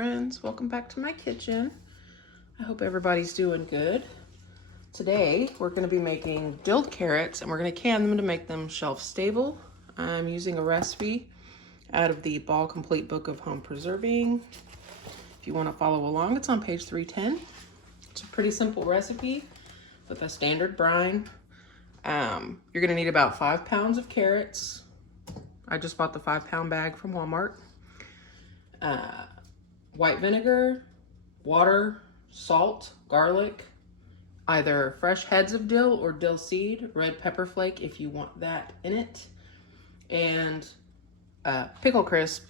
friends, welcome back to my kitchen. I hope everybody's doing good. Today we're going to be making dilled carrots and we're going to can them to make them shelf stable. I'm using a recipe out of the Ball Complete Book of Home Preserving. If you want to follow along, it's on page 310. It's a pretty simple recipe with a standard brine. You're going to need about 5 pounds of carrots. I just bought the 5-pound bag from Walmart. White vinegar, water, salt, garlic, either fresh heads of dill or dill seed, red pepper flake if you want that in it, and pickle crisp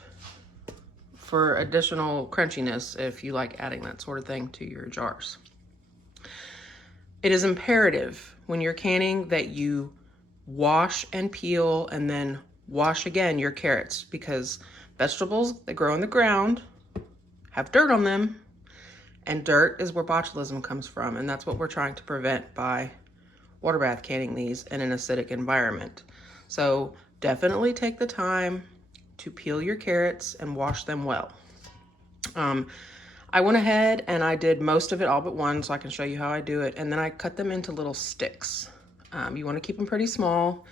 for additional crunchiness if you like adding that sort of thing to your jars. It is imperative when you're canning that you wash and peel and then wash again your carrots, because vegetables that grow in the ground have dirt on them, and dirt is where botulism comes from, and that's what we're trying to prevent by water bath canning these in an acidic environment. So definitely take the time to peel your carrots and wash them well. I went ahead and I did most of it all but one, so I can show you how I do it, and then I cut them into little sticks. You want to keep them pretty small.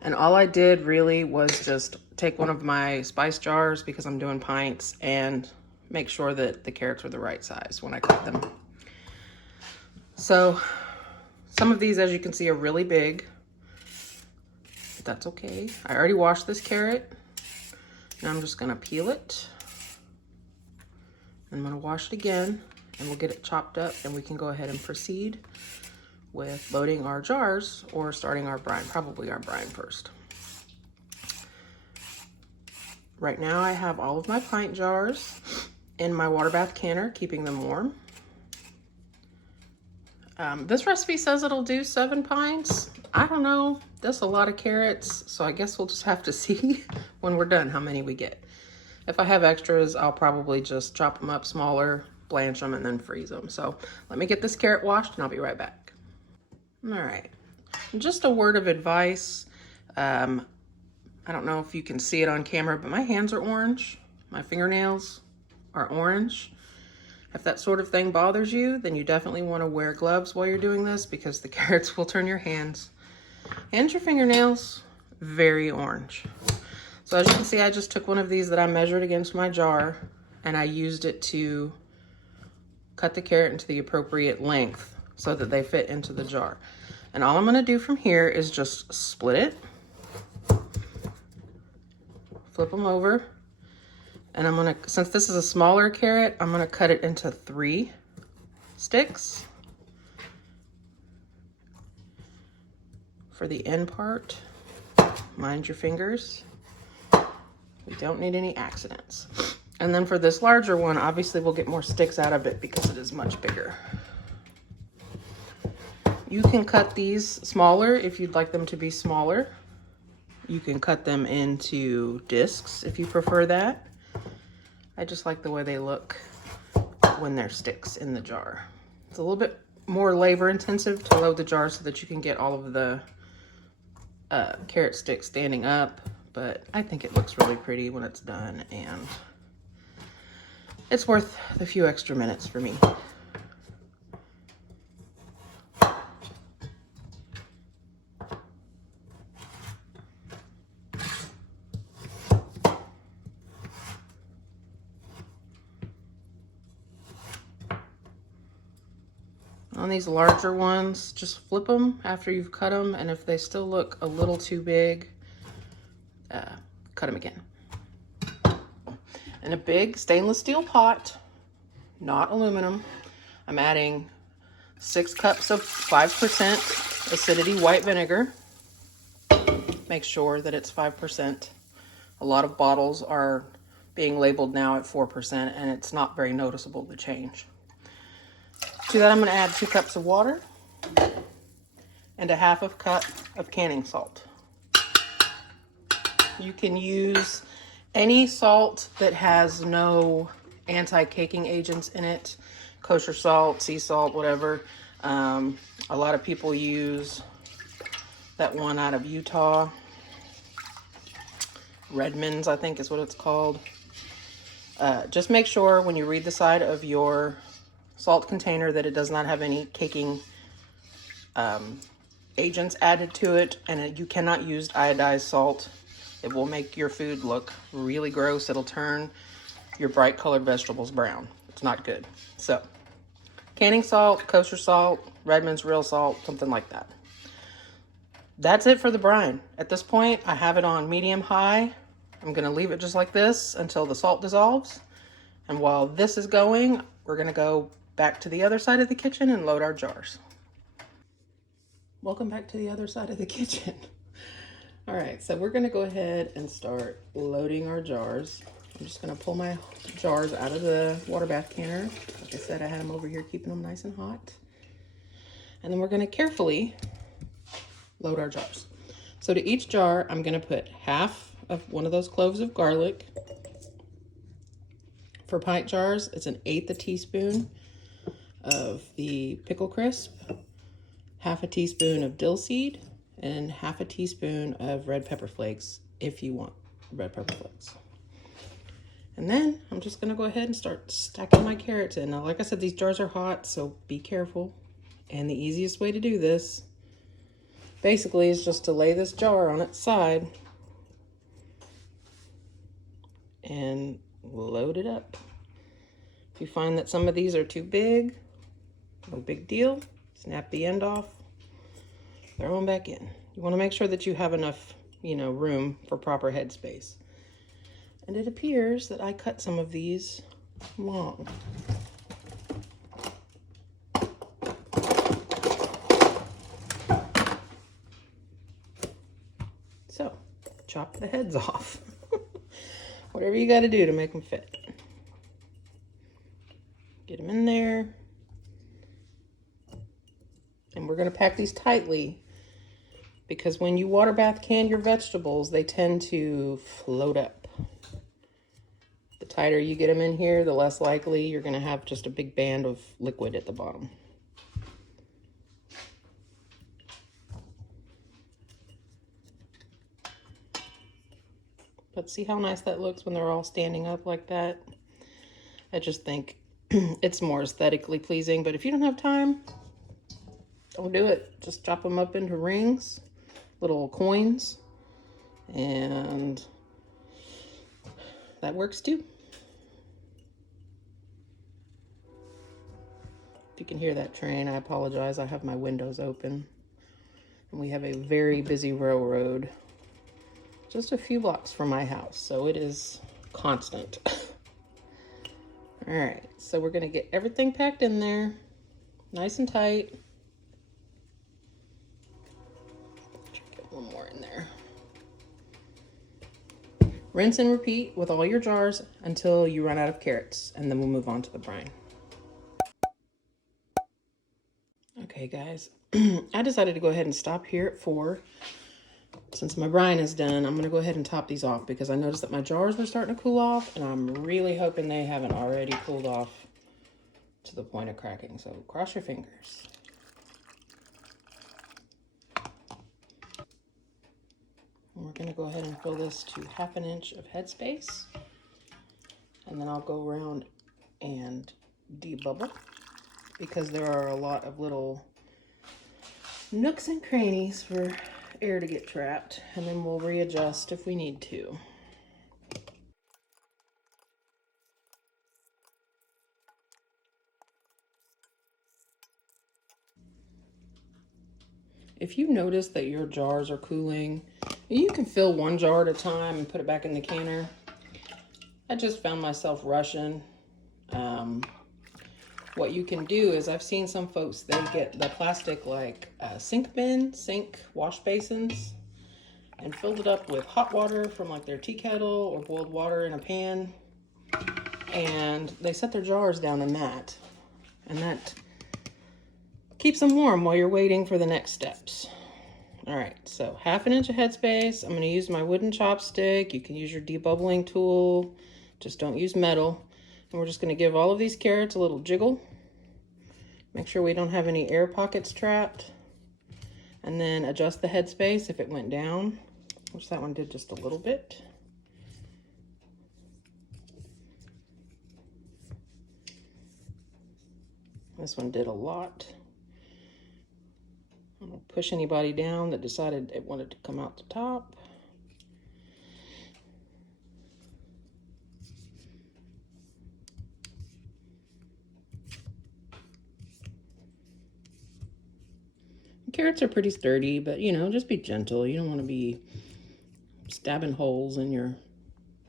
And all I did really was just take one of my spice jars, because I'm doing pints, and make sure that the carrots were the right size when I cut them. So some of these, as you can see, are really big. But that's okay. I already washed this carrot. Now I'm just gonna peel it. I'm gonna wash it again, and we'll get it chopped up, and we can go ahead and proceed with loading our jars or starting our brine, probably our brine first. Right now I have all of my pint jars in my water bath canner, keeping them warm. This recipe says it'll do 7 pints. I don't know, that's a lot of carrots, so I guess we'll just have to see when we're done how many we get. If I have extras, I'll probably just chop them up smaller, blanch them, and then freeze them. So let me get this carrot washed and I'll be right back. All right, just a word of advice. I don't know if you can see it on camera, but my hands are orange. My fingernails are orange. If that sort of thing bothers you, then you definitely want to wear gloves while you're doing this, because the carrots will turn your hands and your fingernails very orange. So as you can see, I just took one of these that I measured against my jar, and I used it to cut the carrot into the appropriate length so that they fit into the jar. And all I'm gonna do from here is just split it, flip them over, and I'm gonna, since this is a smaller carrot, I'm gonna cut it into 3 sticks for the end part. Mind your fingers. We don't need any accidents. And then for this larger one, obviously we'll get more sticks out of it because it is much bigger. You can cut these smaller if you'd like them to be smaller. You can cut them into discs if you prefer that. I just like the way they look when they're sticks in the jar. It's a little bit more labor intensive to load the jar so that you can get all of the carrot sticks standing up, but I think it looks really pretty when it's done, and it's worth the few extra minutes for me. On these larger ones, just flip them after you've cut them, and if they still look a little too big, cut them again. In a big stainless steel pot, not aluminum, I'm adding 6 cups of 5% acidity white vinegar. Make sure that it's 5%. A lot of bottles are being labeled now at 4%, and it's not very noticeable, the change. To that, I'm going to add 2 cups of water and a 1/2 cup of canning salt. You can use any salt that has no anti-caking agents in it, kosher salt, sea salt, whatever. A lot of people use that one out of Utah. Redmond's, I think is what it's called. Just make sure when you read the side of your salt container that it does not have any caking agents added to it, and you cannot use iodized salt. It will make your food look really gross. It'll turn your bright colored vegetables brown. It's not good. So, canning salt, kosher salt, Redmond's real salt, something like that. That's it for the brine. At this point, I have it on medium-high. I'm gonna leave it just like this until the salt dissolves. And while this is going, we're gonna go back to the other side of the kitchen and load our jars. Welcome back to the other side of the kitchen. All right, so we're gonna go ahead and start loading our jars. I'm just gonna pull my jars out of the water bath canner. Like I said, I had them over here keeping them nice and hot. And then we're gonna carefully load our jars. So to each jar, I'm gonna put half of one of those cloves of garlic. For pint jars, it's 1/8 teaspoon of the pickle crisp, half a teaspoon of dill seed, and half a teaspoon of red pepper flakes if you want red pepper flakes. And then I'm just gonna go ahead and start stacking my carrots in. Now, like I said, these jars are hot, so be careful. And the easiest way to do this basically is just to lay this jar on its side and load it up. If you find that some of these are too big, no big deal. Snap the end off, throw them back in. You want to make sure that you have enough, room for proper headspace. And it appears that I cut some of these long. So, chop the heads off. Whatever you got to do to make them fit. Get them in there. And we're going to pack these tightly because when you water bath can your vegetables, they tend to float up. The tighter you get them in here, the less likely you're going to have just a big band of liquid at the bottom. But see how nice that looks when they're all standing up like that? I just think it's more aesthetically pleasing, but if you don't have time, don't do it. Just chop them up into rings, little coins, and that works too. If you can hear that train, I apologize. I have my windows open, and we have a very busy railroad just a few blocks from my house, so it is constant. All right, so we're gonna get everything packed in there, nice and tight. Get one more in there. Rinse and repeat with all your jars until you run out of carrots, and then we'll move on to the brine. Okay, guys, I decided to go ahead and stop here at 4. Since my brine is done, I'm going to go ahead and top these off because I noticed that my jars were starting to cool off, and I'm really hoping they haven't already cooled off to the point of cracking. So cross your fingers. And we're going to go ahead and fill this to 1/2 inch of headspace. And then I'll go around and debubble because there are a lot of little nooks and crannies for air to get trapped, and then we'll readjust if we need to. If you notice that your jars are cooling, you can fill one jar at a time and put it back in the canner. I just found myself rushing. What you can do is, I've seen some folks, they get the plastic sink wash basins, and filled it up with hot water from their tea kettle or boiled water in a pan, and they set their jars down in that, and that keeps them warm while you're waiting for the next steps. All right, so 1/2 inch of headspace. I'm going to use my wooden chopstick. You can use your debubbling tool, just don't use metal. And we're just going to give all of these carrots a little jiggle. Make sure we don't have any air pockets trapped. And then adjust the headspace if it went down, which that one did just a little bit. This one did a lot. I don't push anybody down that decided it wanted to come out the top. Carrots are pretty sturdy, but you know, just be gentle. You don't want to be stabbing holes in your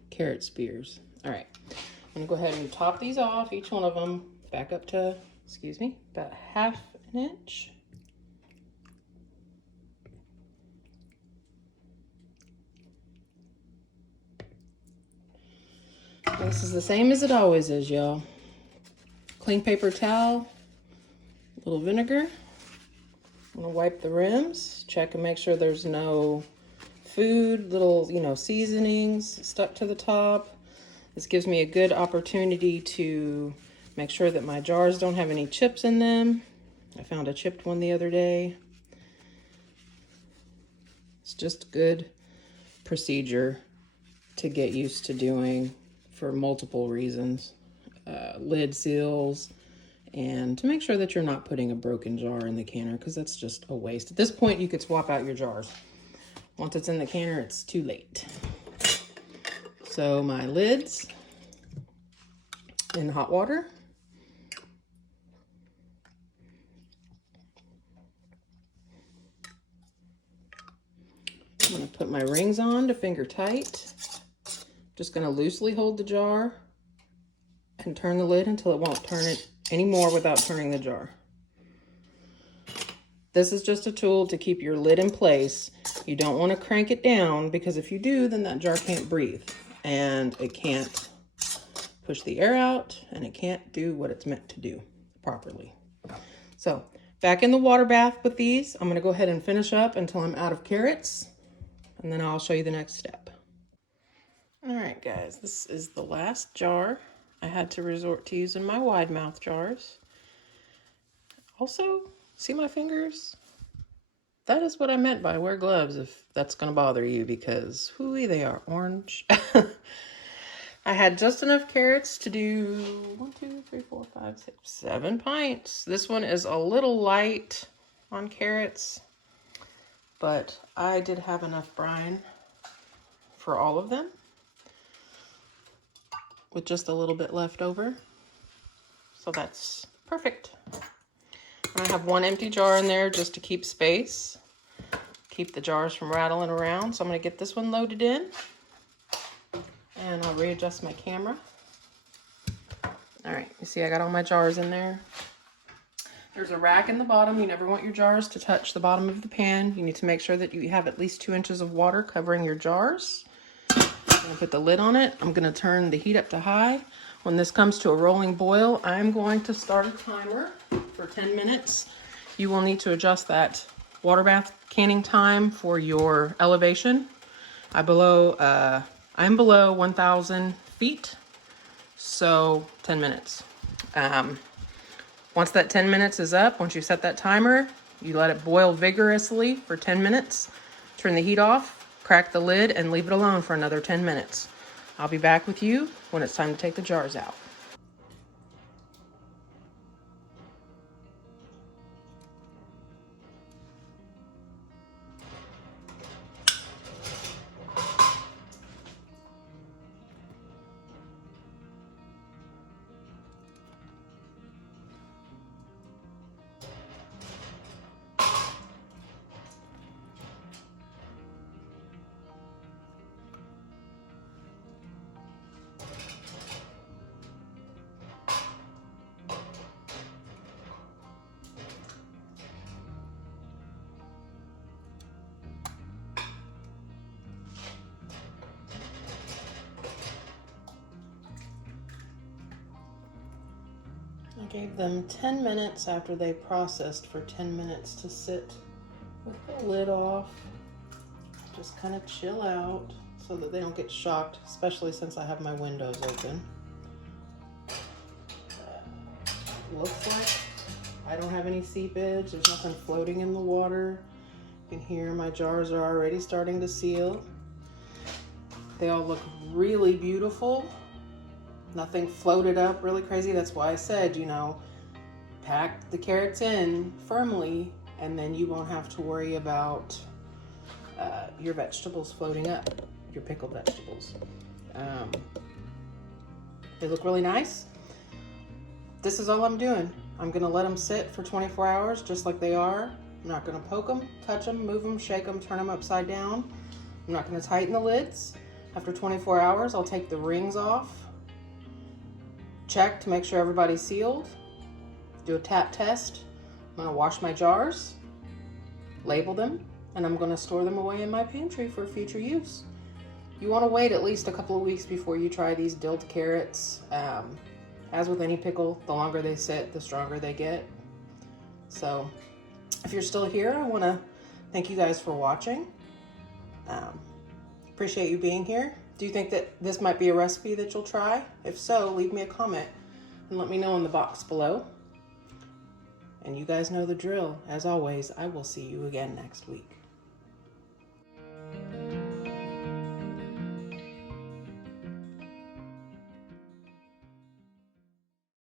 carrot spears. All right, I'm gonna go ahead and top these off, each one of them back up to, excuse me, about 1/2 inch. This is the same as it always is, y'all. Clean paper towel, a little vinegar. I'm gonna wipe the rims, check and make sure there's no food, little, you know, seasonings stuck to the top. This gives me a good opportunity to make sure that my jars don't have any chips in them. I found a chipped one the other day. It's just good procedure to get used to doing for multiple reasons. Lid seals, and to make sure that you're not putting a broken jar in the canner, because that's just a waste. At this point, you could swap out your jars. Once it's in the canner, it's too late. So my lids in hot water. I'm gonna put my rings on to finger tight. Just gonna loosely hold the jar and turn the lid until it won't turn it anymore without turning the jar. This is just a tool to keep your lid in place. You don't want to crank it down, because if you do, then that jar can't breathe and it can't push the air out and it can't do what it's meant to do properly. So back in the water bath with these, I'm going to go ahead and finish up until I'm out of carrots, and then I'll show you the next step. All right, guys, this is the last jar I had to resort to using my wide mouth jars. Also, see my fingers? That is what I meant by wear gloves if that's going to bother you, because hooey, they are orange. I had just enough carrots to do 1, 2, 3, 4, 5, 6, 7 pints. This one is a little light on carrots, but I did have enough brine for all of them, with just a little bit left over. So that's perfect. And I have one empty jar in there just to keep space, keep the jars from rattling around. So I'm going to get this one loaded in, and I'll readjust my camera. All right, you see I got all my jars in there. There's a rack in the bottom. You never want your jars to touch the bottom of the pan. You need to make sure that you have at least 2 inches of water covering your jars. I'm going to put the lid on it. I'm going to turn the heat up to high. When this comes to a rolling boil, I'm going to start a timer for 10 minutes. You will need to adjust that water bath canning time for your elevation. I'm below 1,000 feet, so 10 minutes. Once that 10 minutes is up, once you set that timer, you let it boil vigorously for 10 minutes. Turn the heat off, crack the lid, and leave it alone for another 10 minutes. I'll be back with you when it's time to take the jars out. I gave them 10 minutes after they processed for 10 minutes to sit with the lid off. Just kind of chill out so that they don't get shocked, especially since I have my windows open. Looks like I don't have any seepage. There's nothing floating in the water. You can hear my jars are already starting to seal. They all look really beautiful. Nothing floated up really crazy. That's why I said, you know, pack the carrots in firmly, and then you won't have to worry about your vegetables floating up, your pickled vegetables. They look really nice. This is all I'm doing. I'm gonna let them sit for 24 hours just like they are. I'm not gonna poke them, touch them, move them, shake them, turn them upside down. I'm not gonna tighten the lids. After 24 hours, I'll take the rings off, check to make sure everybody's sealed, do a tap test. I'm gonna wash my jars, label them, and I'm gonna store them away in my pantry for future use. You wanna wait at least a couple of weeks before you try these dilled carrots. As with any pickle, the longer they sit, the stronger they get. So if you're still here, I wanna thank you guys for watching. Appreciate you being here. Do you think that this might be a recipe that you'll try? If so, leave me a comment and let me know in the box below. And you guys know the drill. As always, I will see you again next week.